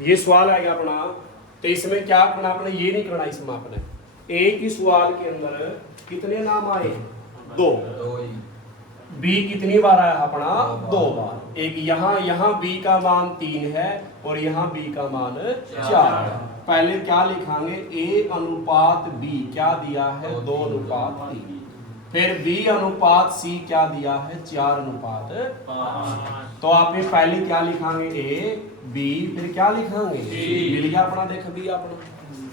ये सवाल आएगा अपना। तो इसमें क्या करना अपने, ये नहीं करना इसमें अपने। एक ही सवाल के अंदर कितने नाम आए, दो। बी कितनी बार आया अपना, दो बार। एक यहाँ बी का मान 3 है और यहाँ बी का मान 4 है। पहले क्या लिखांगे, ए अनुपात बी क्या दिया है, 2 अनुपात 3। फिर बी अनुपात सी क्या दिया है, 4 अनुपात 5। तो आप ये पहले क्या लिखांगे, ए बी, फिर क्या लिखांगे, मिल गया अपना, देख बी अपना,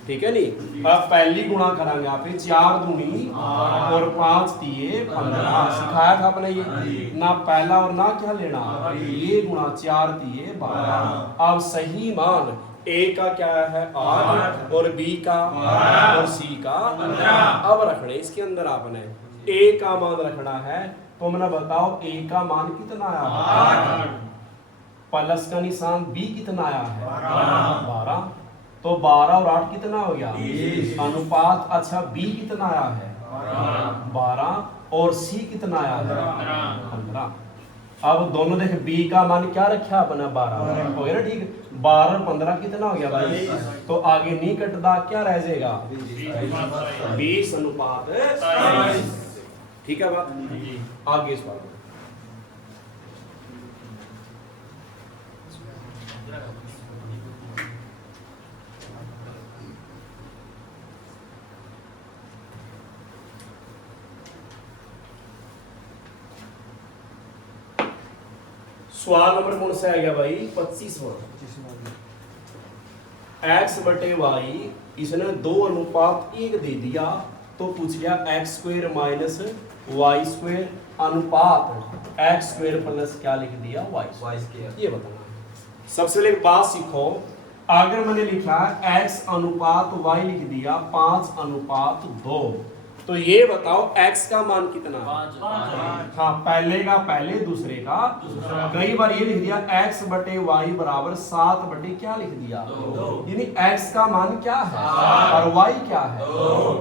ठीक है नहीं। अब पहली गुणा करांगे आप, 4 दूनी और 5 दिए 15। सिखाया था अपने ये ना, पहला और ना क्या लेना, ये गुणा 4 दिए 12। अब सही मान ए का क्या है 8 और बी का और सी का 15। अब रखने इसके अंदर आपने ए का मान रखना है। तो मैंने बताओ ए का मान कितना आया है, प्लस का निशान, बी कितना आया है 12। तो 12 और 8 कितना हो गया, अनुपात। अच्छा बी कितना आया है 12 और सी कितना आया है 15। अब दोनों देख, बी का मान क्या रखा अपना 12 हो गया ना, ठीक। 12 और 15 कितना हो गया भाई, तो आगे नहीं कटदा, क्या रह जाएगा 20 अनुपात, ठीक है बात। आगे सवाल सवाल नंबर कौन सा आ गया भाई, 25वां। एक्स बटे वाई, इसने 2 अनुपात 1 दे दिया। तो पूछ लिया X square minus Y square अनुपात एक्स स्क्वायर प्लस क्या लिख दिया, वाई स्क्वायर। ये बताना। सबसे पहले एक बात सीखो, अगर मैंने लिखा एक्स अनुपात वाई लिख दिया 5 अनुपात 2, तो ये बताओ x का मान कितना है। हाँ, पहले का पहले, दूसरे का दूसरा। कई बार ये लिख दिया x बटे वाई बराबर 7 बटे क्या लिख दिया, यानी x का मान क्या है और y क्या है।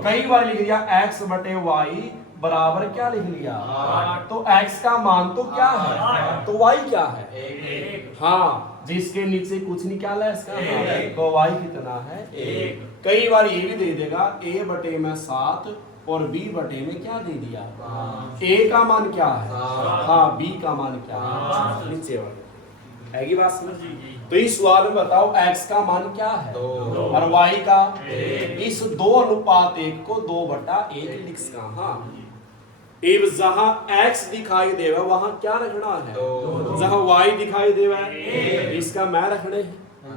कई बार लिख दिया x बटे वाई बराबर क्या लिख लिया, तो x का मान तो क्या है, तो y क्या है। हाँ, जिसके नीचे कुछ निकाला इसका तो y कितना है 1। कई बार ये भी दे देगा a बटे में 7 और b बटे में क्या दे दिया, a का मान क्या है, हाँ b का मान क्या है, नीचे वाले है की बात समझ। तो इस सवाल में बताओ x का मान क्या है और y का, इस 2 अनुपात 1 को 2 बटा 1 लिख सका। हाँ, अब जहां x दिखाई देगा वहां क्या रखना है, जहां y दिखाई देगा इसका मैं रखने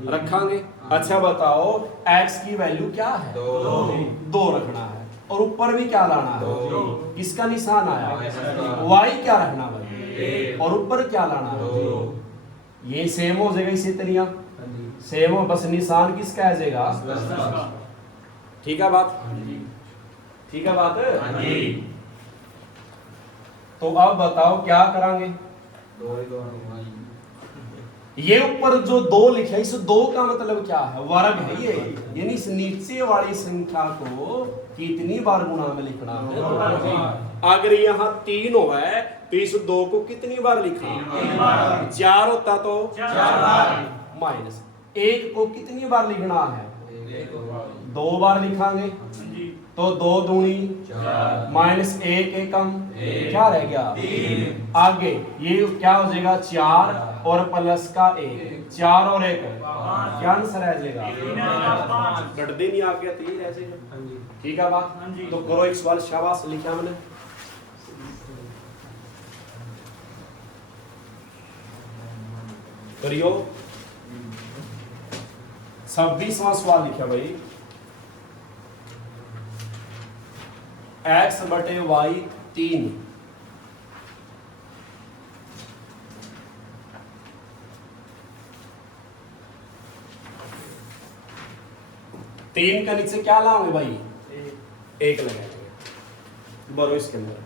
रखांगे। अच्छा बताओ x की वैल्यू क्या है, 2 रखना है और ऊपर भी क्या लाना है, किसका निशान आया, y क्या रखना भाई और ऊपर क्या लाना है। ये सेम हो जाएगा इसी तरह, सेम हो, बस निशान किसका आ जाएगा। ठीक है बात, ठीक है बात। तो अब बताओ क्या करांगे, ये ऊपर जो 2 लिखा है, इस 2 का मतलब क्या है, वर्ग है ये, यानी इस नीचे वाली संख्या को कितनी बार गुणा में लिखना है। अगर यहाँ 3 हो है तो इस 2 को कितनी बार लिखा, 4 होता तो माइनस 1 को कितनी बार लिखना है, 2 बार लिखांगे। तो 2 दूनी माइनस 1 एकम क्या रह गया, आगे ये क्या हो जाएगा 4 और प्लस का 1, 4 और 1 क्या आंसर रह जाएगा, गढ़दे नहीं आ गया 3 रह जाएगा। ठीक है बात। तो करो एक सवाल, शाबाश लिखा मैंने। करियो 26वां सवाल लिखा भाई, x बटे वाई 3, तीन का नीचे क्या लाओगे भाई, 1 लगाएंगे बरो इसके अंदर।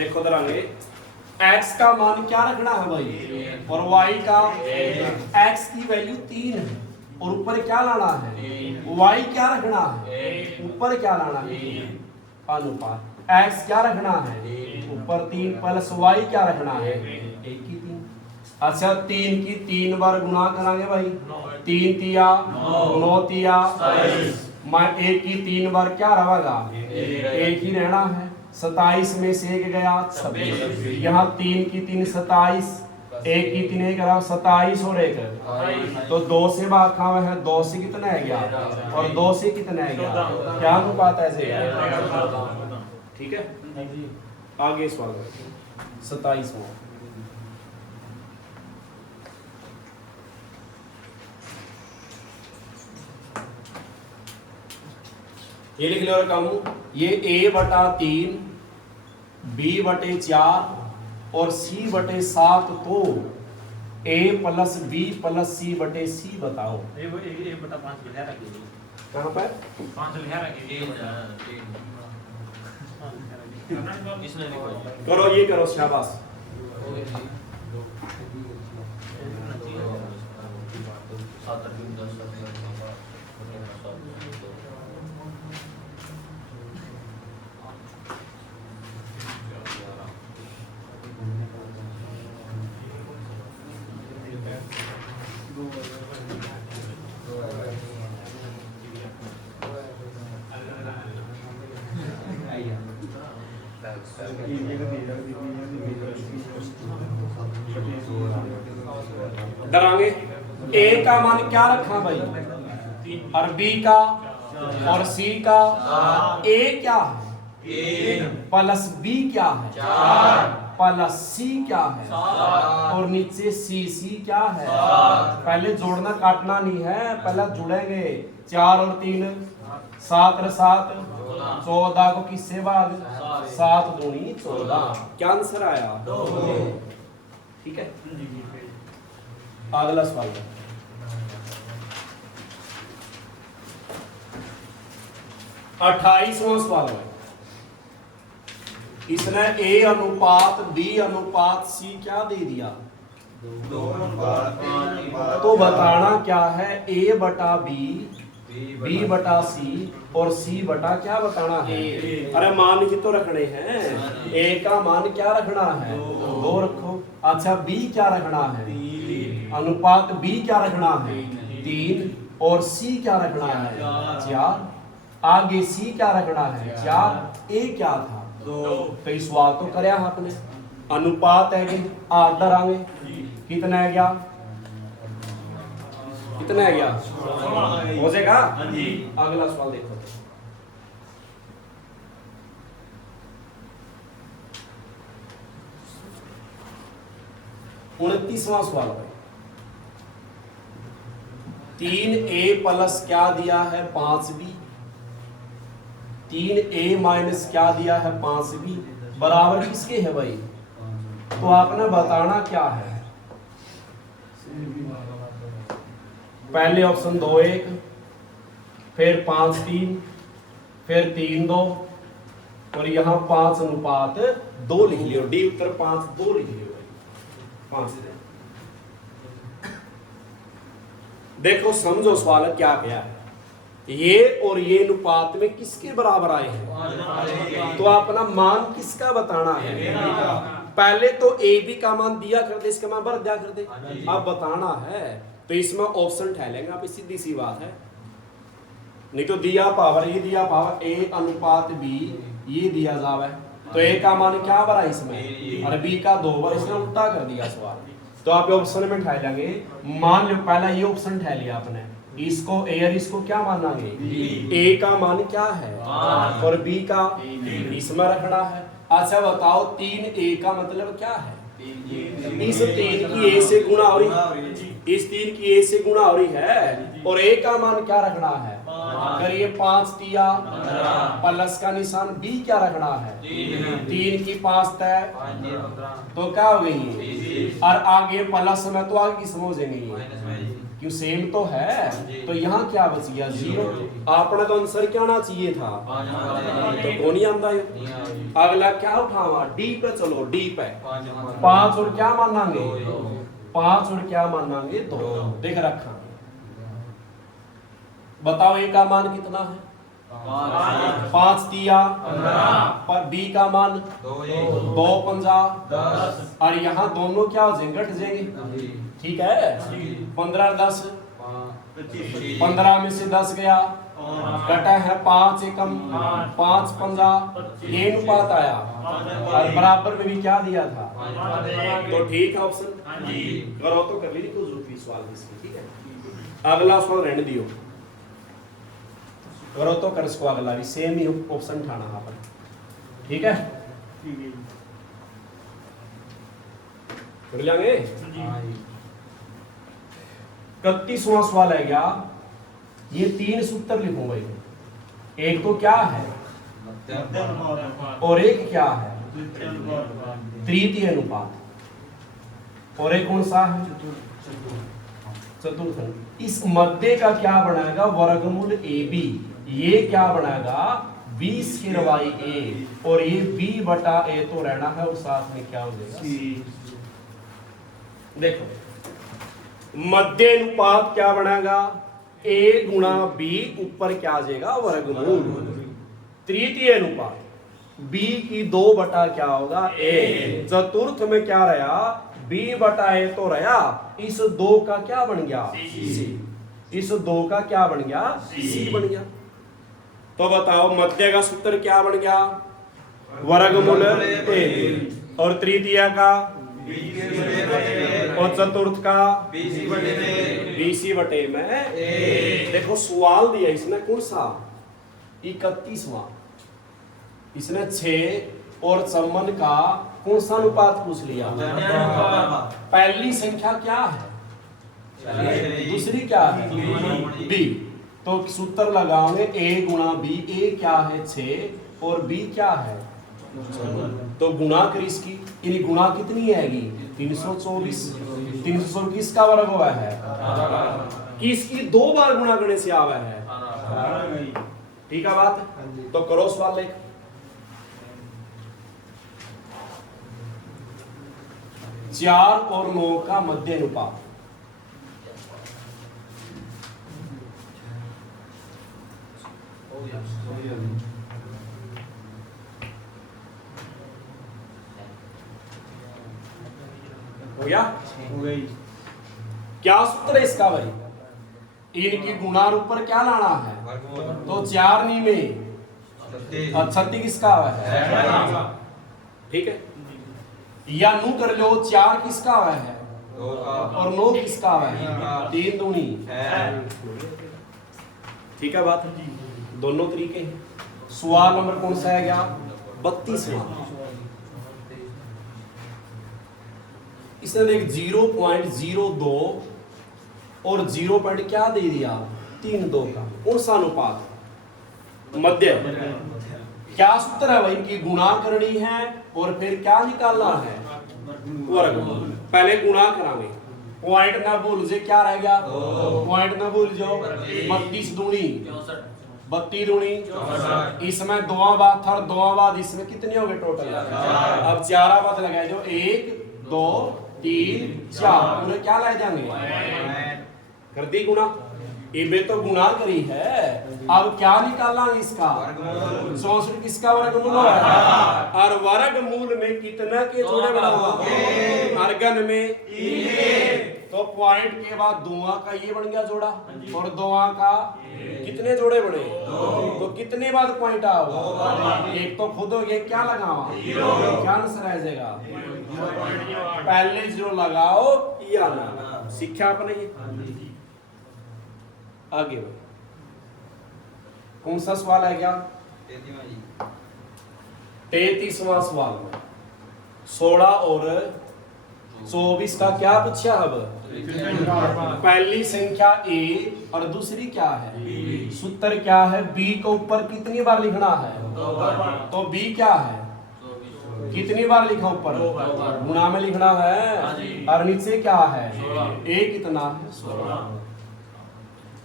देखो दरांगे x का मान क्या रखना है भाई और y का x की वैल्यू 3 है और ऊपर क्या लाना है y क्या रखना है ऊपर क्या लाना है अनुपात x क्या रखना है ऊपर 3 प्लस y क्या रखना है 1 की 3। अच्छा 3 की 3 बार गुणा करांगे भाई 3 तिया 9 तिया मैं 1 की 3 बार क्या रहेगा 1 ही रहना है 27 में से 1 गया 26 यहाँ 3 की 3 27 1 की 3 1 रहा 27 और 1 तो 2 से भाग कहाँ है 2 से कितना है गया और 2 से कितना है गया क्या अनुपात ऐसे है ठीक है। आगे सवाल 27 ये लिख लो काम ये a/3 b/4 और c/7 तो a + b + c/c बताओ कहाँ पर 5 लिखा रखिए करो ये करो शाबाश डरांगे a का मान क्या रखा भाई और b का और c का a क्या है प्लस b क्या है प्लस c क्या है और नीचे c क्या है पहले जोड़ना काटना नहीं है पहले जुड़ेंगे 4 और 3 7 और 7 14 को किससे भाग 7 दूनी 14 क्या आंसर आया ठीक है। अगला सवाल 28वां सवाल है इसने a अनुपात b अनुपात c क्या दे दिया तो बताना क्या है a/b b/c और c/ क्या बताना है अरे मान ही तो रखने हैं a का मान क्या रखना है 2 रखो अच्छा b क्या रखना है अनुपात b क्या रखना है 3 और c क्या रखना है 4 आगे c क्या रखना है 4 a क्या था 2 तो इस सवाल तो करया आपने अनुपात है कि आर्डर आगे कितना है गया कितना है गया हो जाएगा अगला सवाल देखो 29वां सवाल है 3a प्लस क्या दिया है 5b 3a माइनस क्या दिया है 5b बराबर किसके है भाई तो आपने बताना क्या है पहले ऑप्शन 2 1 फिर 5 3 फिर 3 2 और यहाँ 5 अनुपात 2 लिख लियो डी उत्तर 5 2 लिख लियो 5 देखो समझो सवाल क्या क्या है ये और ये अनुपात में किसके बराबर आए हैं तो अपना मान किसका बताना है पहले तो ए बी का मान दिया कर दे इसका मान भर दिया कर दे अब बताना है तो इसमें ऑप्शन ठहरेंगे आप सीधी सी बात है नहीं तो दिया पावर ये दिया पावर ए अनुपात बी ये दिया जावा है तो ए का मान क्या भरा इसमें और बी का 2 बार इसने उल्टा कर दिया सवाल तो आप ऑप्शन में ठहर लेंगे मान लो पहला ये ऑप्शन ठहर लिया आपने इसको ए और इसको क्या मानांगे ए का मान क्या है और बी का इसमें रखना है अच्छा बताओ 3a का मतलब क्या है इस 3 की a से गुणा हो रही इस 3 की a से गुणा हो रही है और a का मान क्या रखना है अगर ये 5 दिया प्लस का निशान b क्या रखना है 3 की 5 तय तो क्या हो गई और आगे प्लस में तो आगे किस हो जाएंगे क्यों सेम तो है, तो यहाँ क्या बच गया 0। आपने तो आंसर क्या आना चाहिए था, तो कौन नहीं आंदा है। अगला क्या उठावा, डी पे चलो, डी पे 5 और क्या मानांगे 5 और क्या मानांगे 2। देख रखा, बताओ ए का मान कितना है 5 तिया पर बी का मान 2 पंजा 10 और यहाँ दोनों क्या हो जाएंगे, घट जाएंगे, ठीक है। 15 10 15 में से 10 गया, घटा है 5 एकम 5 पंजा, ये अनुपात आया और बराबर में भी क्या दिया था, तो ठीक है ऑप्शन करो तो कर ली, कुछ रूपी सवाल इसमें, ठीक है। अगला सवाल रहने दियो, करो तो कर इसको अगला भी सेम ही ऑप्शन उठाना यहाँ पर, ठीक है। कर लेंगे। 31वां सवाल है क्या, ये 3 सूत्र लिखूंगा, एक तो क्या है और एक क्या है तृतीय अनुपात, और एक कौन सा है चतुर्थ। इस मध्य का क्या बनाएगा वर्गमूल AB, ये क्या बनाएगा b²a, और ये b/a तो रहना है और साथ में क्या हो जाएगा, देखो मध्य अनुपात क्या बनेगा a गुणा b, ऊपर क्या आ जाएगा वर्गमूल। तृतीय अनुपात b की 2 क्या होगा a, चतुर्थ में क्या रहा b/a तो रहा, इस 2 का क्या बन गया c, इस 2 का क्या बन गया c बन गया। तो बताओ मध्य का सूत्र क्या बन गया वर्गमूल a, और तृतीय का और चतुर्थ का BC/a में देखो सवाल दिया इसने कौन सा 31वां, इसने 6 और चमन का कौन सा अनुपात पूछ लिया, पहली संख्या क्या है दूसरी क्या है b, तो सूत्र लगाओगे a गुणा b, a क्या है 6 और b क्या है, तो गुणा कर इसकी, यानी गुणा कितनी आएगी 324, 324 का वर्ग हुआ है कि इसकी 2 बार गुणा करने से आवा है, ठीक है बात। तो करो सवाल लेख, चार और 9 का मध्य अनुपात, हो गया, क्या सूत्र है इसका भाई, इनकी गुणा ऊपर क्या लाना है, तो 4 नी में 36 किसका है, ठीक है, या नू कर लो 4 किसका है और 9 किसका है, 3 दूनी, ठीक है बात, दोनों तरीके। सवाल नंबर कौन सा है क्या 32वां, इसने देख 0.02 और 0 पॉइंट क्या दे दिया 3 2 का, कौन सा अनुपात मध्य, क्या सूत्र है भाई की गुणा करनी है और फिर क्या निकालना है वर्गमूल, पहले गुणा करांगे, पॉइंट ना भूल जे, क्या रह गया पॉइंट ना भूल जाओ, 32 दूनी 32 दूनी, इसमें 2 बाद था, 2 बाद इसमें कितने हो गए टोटल, अब 4 बाद लगाए जो 1 2 3 4 पूरे क्या ला जाएंगे, कर दी गुणा, इबे तो गुणा करी है, अब क्या निकालना इसका 64 किसका वर्गमूल है, और वर्गमूल में कितना के जोड़े बना हुआ अर्गन में, तो पॉइंट के बाद 2 का ये बन गया जोड़ा और 2 का कितने जोड़े बने, तो कितने बाद पॉइंट आओगा, एक तो खुद हो गया, क्या लगाओ क्या आंसर आ जाएगा, पहले 0 लगाओ या ना, सीखा आपने ये। आगे कौन सा सवाल है क्या 33वां सवाल में 16 और 24 का क्या पूछा, अब पहली संख्या a और दूसरी क्या है, सूत्र क्या है, b को ऊपर कितनी बार लिखना है, तो b क्या है कितनी बार लिखा ऊपर गुणा में लिखना है, और नीचे क्या है a कितना है 16,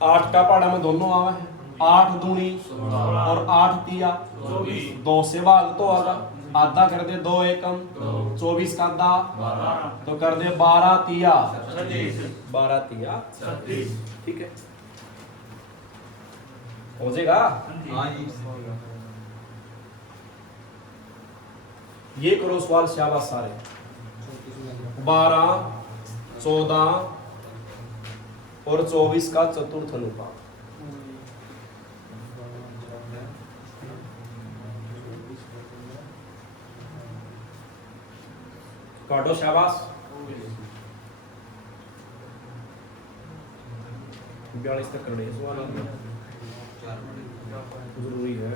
8 का पहाड़ा में दोनों आवे हैं, 8 दूनी और 8 तिया 2 से भाग तो आधा आधा कर दे 2 एकम 24 का आधा तो कर दे 12 तिया 12 तिया 36। ठीक है, हो जाएगा। ये करो सवाल, शाबाश सारे। 12 14 और 24 का चतुर्थ अनुपात। काटो, शाबाश। 42 तक करने सवाल जरूरी है।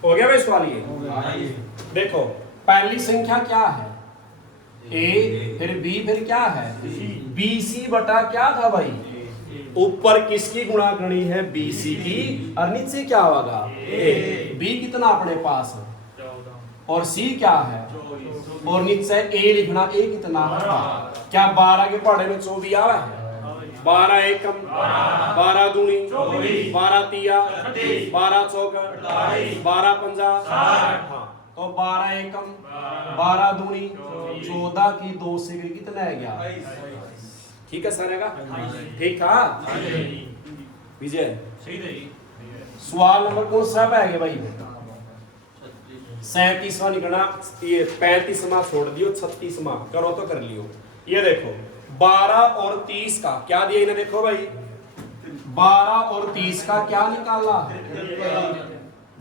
हो गया भाई सवाल ये? देखो पहली संख्या क्या है? ए, फिर बी, फिर क्या है? बी सी बटा क्या था भाई? ऊपर किसकी गुणा करनी है? बी सी की, और नीचे क्या होगा? ए। बी कितना अपने पास और सी क्या है, और नीचे ए लिखना। ए कितना? क्या 12 के पहाड़े में 24 आवा है? 12 एकम 12 दूनी 12 तिया 12 चौका 12 पंजा 60। तो 12 एकम 12 दूनी 14 की 2 से कितना है? 11। ठीक है सर, ठीक था विजय? सवाल नंबर कौन सा है भाई? 37वां निकलना, ये 35वां छोड़ दियो, 36वां करो तो कर लियो। ये देखो 12 और 30 का क्या दिया इन्हें? देखो भाई 12 और 30 का क्या निकालना?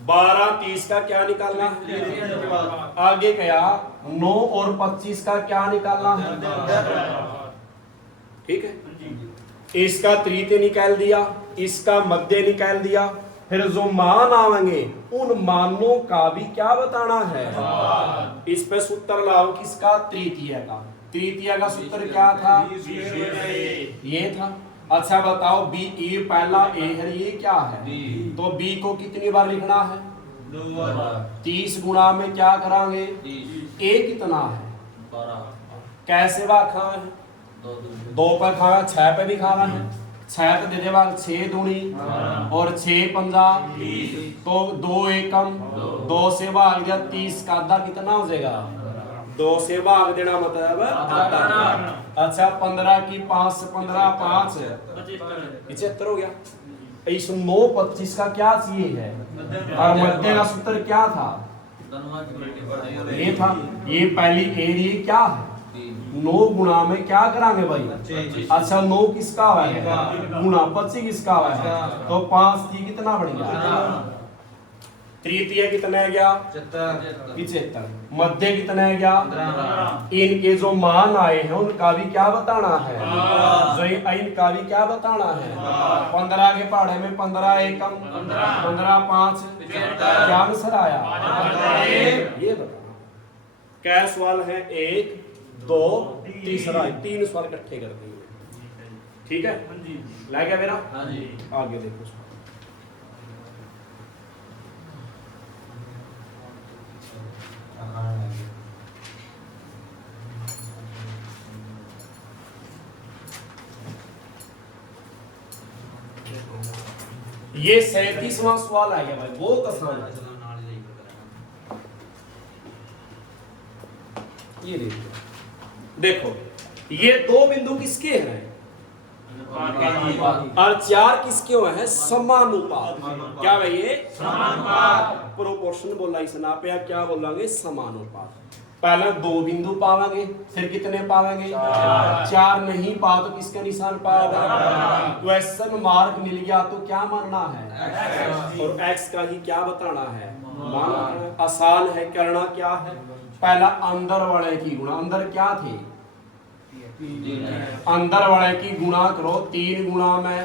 12 30 का क्या निकालना? आगे क्या? 9 और 25 का क्या निकालना है? ठीक है, इसका तृतीय निकाल दिया, इसका मध्य निकाल दिया, फिर जो मान आवेंगे उन मानों का भी क्या बताना है? इस पे सूत्र लाओ किसका? तृतीय का। तृतीय का सूत्र क्या था? ये था। अच्छा बताओ बी, ए पहला ए है, ये क्या है? तो बी को कितनी बार लिखना है? 30 गुणा में क्या करांगे? ए कितना है? कैसे बार खाना है? 2 पर खाना, 6 पे भी खाना है। 6 तो दे दे बार 6 दूनी और 6 पंजा, तो 2 एकम 2 से भाग दिया 30 का आधा कितना हो जाएगा? 2 से भाग देना मतलब आधा। अच्छा 15 की 5 से 15 5 75 हो गया। इस 9 25 का क्या चाहिए है? और मध्य का सूत्र क्या था? ये था। ये पहली एरिया क्या है? 9 गुणा में क्या करांगे भाई? अच्छा 9 किसका है? गुणा 25 किसका है? तो 5 की कितना बढ़ गया? तृतीय कितना है गया? 75। मध्य कितना है गया? इनके जो मान आए हैं उनका भी क्या बताना है? जो इनका भी क्या बताना है? 15 के पहाड़े में 15 एकम 15 5 क्या आंसर आया? ये बताना। क्या सवाल है? 1 2 तीसरा, 3 सवाल इकट्ठे कर देंगे। ठीक है, लग गया मेरा? आगे देखो। ये 37वां सवाल आ गया भाई, बहुत आसान है। ये देखो ये 2 बिंदु किसके हैं? और 4 किसके हुए हैं? समानुपात। क्या भाई? ये समानुपात। प्रोपोर्शन बोला इसने, आप यहाँ क्या बोलेंगे? समानुपात। पहले 2 बिंदु पावेंगे, फिर कितने पावेंगे? 4 नहीं पाओ तो किसका निशान पाओगे? क्वेश्चन मार्क मिल गया तो क्या मानना है? और x का ही क्या बताना है? मानना है। आसान है। करना क्या है? पहला अंदर वाले की गुणा। अंदर क्या थे? अंदर वाले की गुणा करो 3 गुणा में,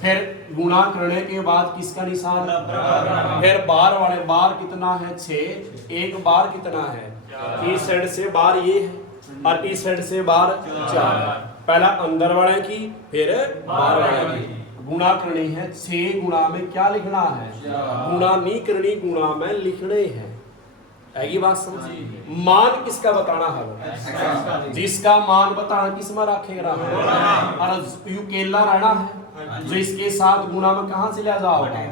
फिर गुणा करने के बाद किसका निशान, फिर बार वाले बार कितना है 6, एक बार कितना है इस साइड से बार ये है और इस साइड से बार 4। पहला अंदर वाले की फिर बार वाले की गुणा करनी है। 6 गुणा में क्या लिखना है, गुणा नहीं करनी, गुणा में लिखने हैं। आएगी बात समझ। मान किसका बताना है, जिसका मान बताना किस में रखेगा और यू केला रहना है जो इसके साथ गुणा में कहां से ले जाओगे,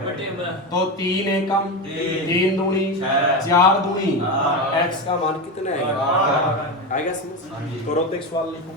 तो 3 एकम 3 दूनी 4 दूनी x का मान कितना आएगा, आएगा समझ। करो तो एक सवाल लिखो।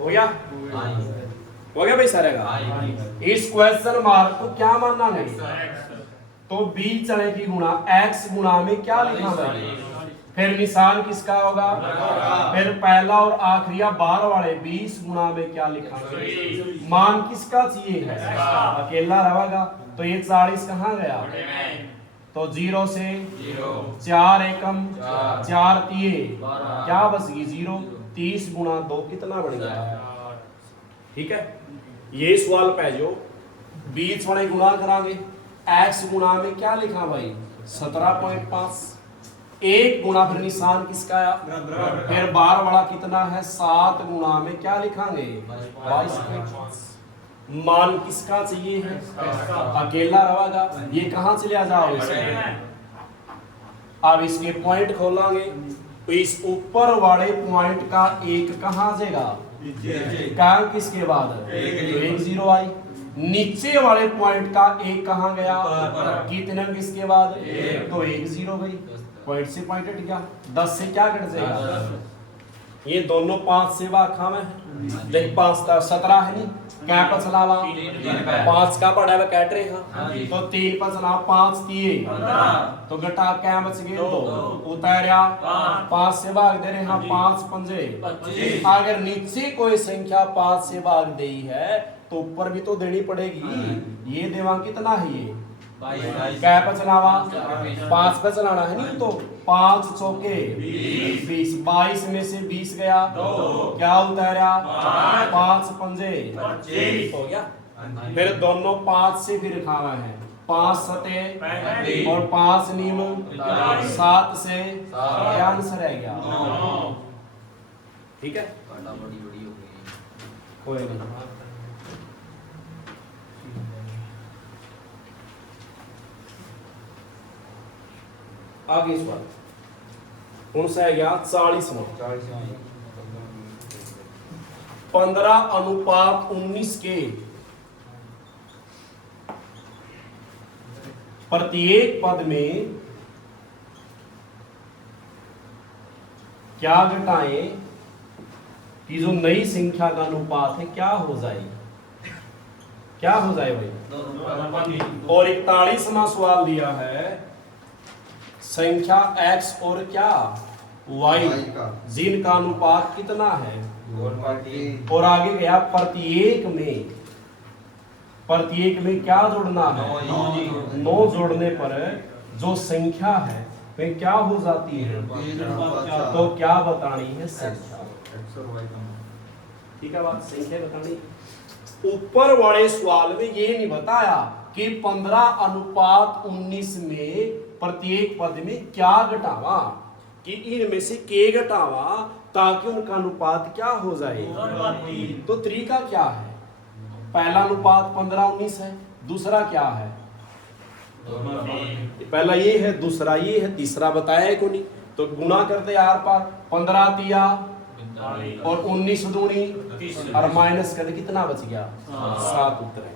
हो गया, हो गया भाई सारे का। इस क्वेश्चन मार्क को क्या मानना है, तो बीच चले की गुणा x गुणा में क्या लिखना भाई, फिर निशान किसका होगा, फिर पहला और आखिरी बार वाले 20 गुणा में क्या लिखा, मान किसका चाहिए है, अकेला रहेगा। तो ये 40 कहाँ गया, तो 0 से 4 एकम 4 तिये क्या बच गई 0, 30 गुणा 2 कितना बन गया। ठीक है, ये सवाल पे जो बीच वाले गुणा करांगे, x गुणा में क्या लिखा भाई 17.5, 1 गुणा फिर निशान किसका आया, फिर बार वाला कितना है 7 गुणा में क्या लिखांगे 22.5। मान किसका चाहिए है, अकेला रहेगा। ये कहां से ले जाओ इसे, अब इसके पॉइंट खोलांगे तो इस ऊपर वाले पॉइंट का एक कहां जाएगा, कारण किसके बाद 1 0 आई। नीचे वाले पॉइंट का एक कहां गया, कितने किसके बाद, तो 1 0 गई, पॉइंट से पॉइंट हट गया। 10 से क्या कट जाएगा, ये दोनों 5 से बाखा में देख 5 का 17 है नहीं, क्या पर चलावा 5 का पड़ा है कैट रहे हैं, तो 3 पर चला 5 दिए तो घटा क्या बच गए 2, उतारा 5 से भाग दे रहे हैं 5 पंजे। अगर नीचे कोई संख्या 5 से भाग दे है तो ऊपर भी तो देनी पड़ेगी। ये देवा कितना है, ये क्या पर चलावा 5 पर चलाना है नहीं, तो 5 चौके 20, 22 में से 20 गया, क्या उतारा 5 पंजे हो गया। फिर दोनों 5 से फिर खाना है, 5 सते और 5 नीम 7 से क्या आंसर है गया। ठीक है, कोई नहीं। आगे सवाल कौन सा है, 40वां 15:19 के प्रत्येक पद में क्या घटाएं कि जो नई संख्या का अनुपात है क्या हो जाए, क्या हो जाए भाई। और 41वां सवाल दिया है संख्या x और क्या y जिनका अनुपात कितना है, और आगे गया प्रत्येक में क्या जोड़ना है, 9 जोड़ने पर जो संख्या है वे क्या हो जाती है, तो क्या बतानी है संख्या। ठीक है बात, संख्या बतानी। ऊपर वाले सवाल में ये नहीं बताया कि 15:19 में प्रत्येक पद में क्या घटावा, कि इनमें से के घटावा ताकि उनका अनुपात क्या हो जाए। तो तरीका क्या है, पहला अनुपात 15:19 है, दूसरा क्या है, पहला ये है, दूसरा ये है, तीसरा बताया है को नहीं, तो गुणा करते यार पार 15 तिया और 19 दूनी और माइनस कर कितना बच गया 7 उत्तर है।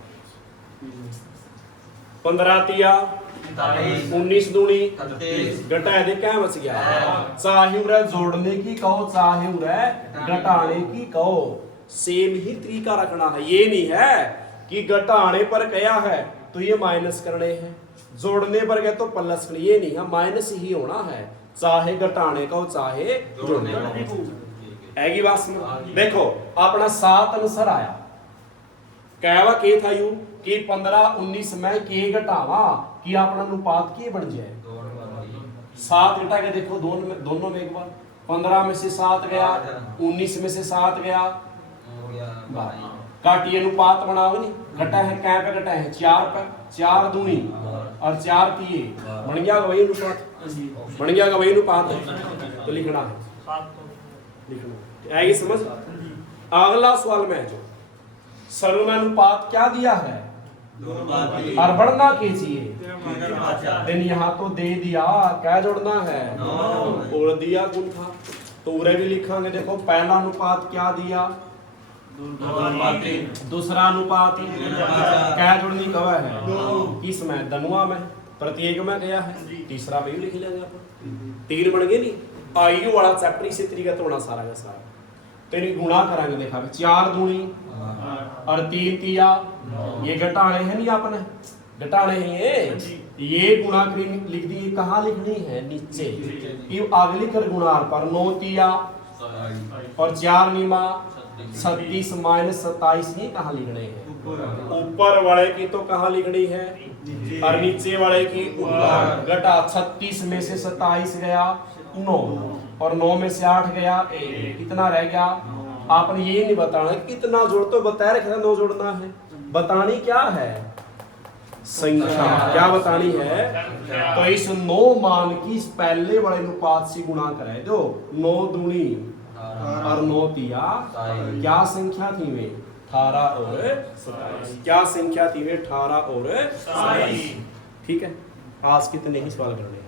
15 तिया 19 दूनी 33 घटाए दे क्या बच गया, चाहे उरे जोड़ने की कहो चाहे उरे घटाने की कहो, सेम ही तरीका रखना है। ये नहीं है कि घटाने पर कया है तो ये माइनस करने हैं, जोड़ने पर गए तो प्लस करने, ये नहीं है, माइनस ही होना है, चाहे घटाने का हो चाहे जोड़ने का हो। ऐगी बात समझ। देखो अपना 7 अनुसार आया, कहवा के था यू कि 15 19 में के घटावा कि अपना अनुपात के बन जाए, 7 घटा के देखो दोनों में एक बार, 15 में से 7 गया, 19 में से 7 गया, काटिए अनुपात बनाओ नहीं, घटा है क्या पे घटा है 4 पे, 4 दूनी और 4 किए बन गया वही अनुपात, बन गया वही अनुपात है, तो लिखना है, लिखना है समझ। अगला सवाल में जो सर में अनुपात क्या दिया है और बढ़ना कीजिए, दिन यहाँ तो दे दिया, क्या जोड़ना है और दिया गुण था तो उरे भी लिखांगे। देखो पहला अनुपात क्या दिया, दूसरा अनुपात क्या जोड़नी कवा है, किसमें धनुआ में, प्रत्येक में गया है, तीसरा में भी लिख लेंगे अपन, 3 बन गए नहीं। आयु वाला चैप्टर इसी तरीके से होना सारा का सारा, तो इन्हें गुणा कराएंगे, देखा 4 दूनी और 3 तिया, ये घटाने हैं नहीं आपने, घटाने हैं ये गुणा लिख दी, कहाँ लिखनी है नीचे, ये अगली कर गुणा पर 9 तिया और 4 नीमा 36 माइनस 27 ही कहाँ लिखने हैं, ऊपर वाले की तो कहाँ लिखनी है और नीचे वाले की ऊपर, घटा 36 में से 27 गया 9 और 9 में से 8 गया 1, कितना रह गया। आपने ये नहीं बताना कितना जोड़, तो बताया रखा 9 जोड़ना है, बतानी क्या है संख्या, क्या बतानी है, तो इस 9 मान की इस पहले वाले अनुपात से गुणा कराए दो, 9 दूनी और 9 तिया, क्या संख्या थी वे 18 और 27, क्या संख्या थी वे 18 और 27। ठीक है, आज कितने ही सवाल करने हैं।